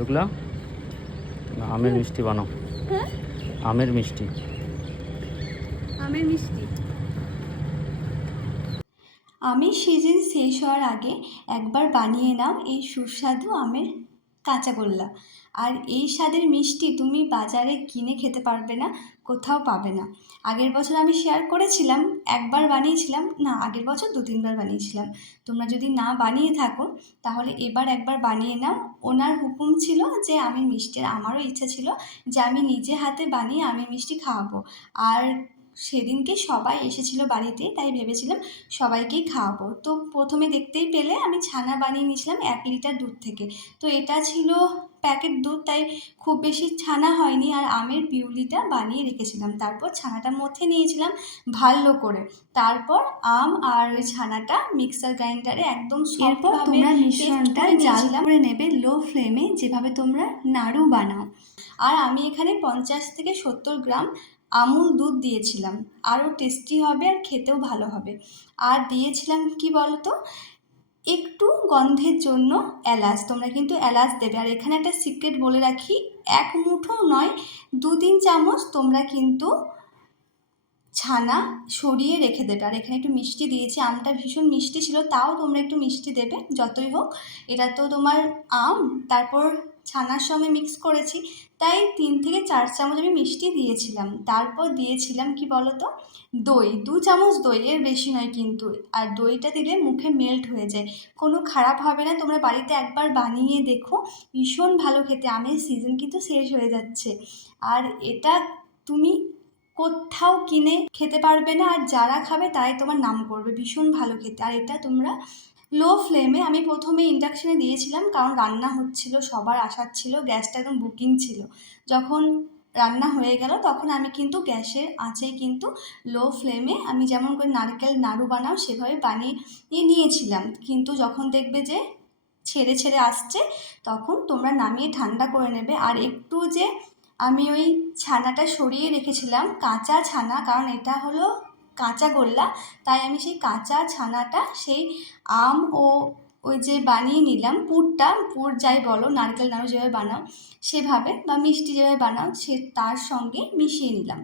শুক্লা আমের মিষ্টি বানাও। আমের মিষ্টি। আমের মিষ্টি। আমি সিজন শেষ হওয়ার আগে একবার বানিয়ে নাও এই সুস্বাদু আমের কাঁচাগোল্লা। আর এই স্বাদের মিষ্টি তুমি বাজারে কিনে খেতে পারবে না, কোথাও পাবে না। আগের বছর আমি শেয়ার করেছিলাম, একবার বানিয়েছিলাম, না আগের বছর 2-3বার বানিয়েছিলাম। তোমরা যদি না বানিয়ে থাকো তাহলে এবার একবার বানিয়ে নাও। ওনার হুকুম ছিল যে আমি মিষ্টির, আমারও ইচ্ছা ছিল যে আমি নিজে হাতে বানিয়ে আমি মিষ্টি খাওয়াবো। আর সেদিনকে সবাই এসেছিল বাড়িতে, তাই ভেবেছিলাম সবাইকেই খাওয়াবো। তো প্রথমে দেখতেই পেলে আমি ছানা বানিয়ে নিয়েছিলাম 1 লিটার দুধ থেকে। তো এটা ছিল প্যাকেট দুধ, তাই খুব বেশি ছানা হয়নি। আর আমের পিউরিটা বানিয়ে রেখেছিলাম, তারপর ছানাটা মথে নিয়েছিলাম ভালো করে। তারপর আম আর ওই ছানাটা মিক্সার গ্রাইন্ডারে একদম এরপর তোমরা মিশ্রণটা জাল করে নেবে লো ফ্লেমে, যেভাবে তোমরা নাড়ু বানাও। আর আমি এখানে 50 থেকে 70 গ্রাম আমুল দুধ দিয়েছিলাম, আরও টেস্টি হবে আর খেতেও ভালো হবে। আর দিয়েছিলাম কি বলতো, একটু গন্ধের জন্য এলাচ। তোমরা কিন্তু এলাচ দেবে। আর এখানে একটা সিক্রেট বলে রাখি, 1 মুঠো নয় 2-3 চামচ তোমরা কিন্তু ছানা সরিয়ে রেখে দেবে। আর এখানে একটু মিষ্টি দিয়েছি, আমটা ভীষণ মিষ্টি ছিল, তাও তোমরা একটু মিষ্টি দেবে যতই হোক। এটা তো তোমার আম, তারপর ছানার সঙ্গে মিক্স করেছি, তাই 3 থেকে 4 চামচ আমি মিষ্টি দিয়েছিলাম। তারপর দিয়েছিলাম কি বলো তো, দই। 2 চামচ দই, এর বেশি নয় কিন্তু। আর দইটা দিলে মুখে মেল্ট হয়ে যায়, কোনো খারাপ হবে না। তোমরা বাড়িতে একবার বানিয়ে দেখো, ভীষণ ভালো খেতে। আমের সিজন কিন্তু শেষ হয়ে যাচ্ছে, আর এটা তুমি কোথাও কিনে খেতে পারবে না। আর যারা খাবে তারাই তোমার নাম করবে, ভীষণ ভালো খেতে। আর এটা তোমরা লো ফ্লেমে, আমি প্রথমে ইন্ডাকশানে দিয়েছিলাম কারণ রান্না হচ্ছিল, সবার আসার ছিল, গ্যাসটা একদম বুকিং ছিল। যখন রান্না হয়ে গেল তখন আমি কিন্তু গ্যাসের আঁচেই কিন্তু লো ফ্লেমে, আমি যেমন করে নারকেল নাড়ু বানাও সেভাবে বানিয়ে নিয়েছিলাম। কিন্তু যখন দেখবে যে ছেড়ে ছেড়ে আসছে তখন তোমরা নামিয়ে ঠান্ডা করে নেবে। আর একটু যে আমি ওই ছানাটা সরিয়ে রেখেছিলাম, কাঁচা ছানা, কারণ এটা হলো কাঁচা গোল্লা, তাই আমি সেই কাঁচা ছানাটা সেই আম ও ওই যে বানিয়ে নিলাম পুর যাই বলো, নারকেল নাড়ু যেভাবে বানাও সেভাবে, বা মিষ্টি যেভাবে বানাও সে তার সঙ্গে মিশিয়ে নিলাম।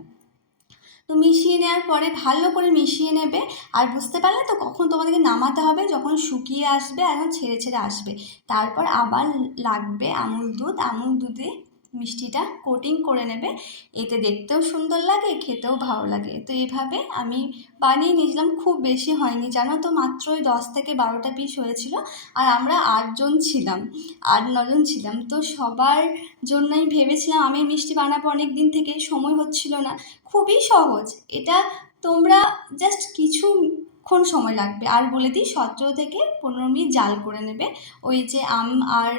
তো মিশিয়ে নেওয়ার পরে ভালো করে মিশিয়ে নেবে। আর বুঝতে পারলে তো কখন তোমাদেরকে নামাতে হবে, যখন শুকিয়ে আসবে আর যখন ছেড়ে ছেড়ে আসবে। তারপর আবার লাগবে আমুল দুধ, আমুল দুধে মিষ্টিটা কোটিং করে নেবে। এতে দেখতেও সুন্দর লাগে, খেতেও ভালো লাগে। তো এইভাবে আমি বানিয়ে নিয়েছিলাম, খুব বেশি হয়নি জানো তো, মাত্র ওই 10 থেকে 12টা পিস হয়েছিল। আর আমরা 8জন ছিলাম, 8-9 জন ছিলাম। তো সবার জন্যই ভেবেছিলাম আমি মিষ্টি বানাবো, অনেক দিন থেকে সময় হচ্ছিল না। খুবই সহজ এটা, তোমরা জাস্ট কিছুক্ষণ সময় লাগবে। আর বলে দিই, 17 থেকে 15 মিনিট জাল করে নেবে ওই যে আম আর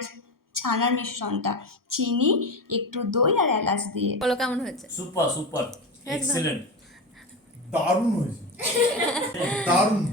ছানার মিশ্রণটা, চিনি, একটু দই আর এলাচ দিয়ে। বলো কেমন হয়েছে? সুপার সুপার, এক্সেলেন্ট, দারুণ হয়েছে, দারুণ।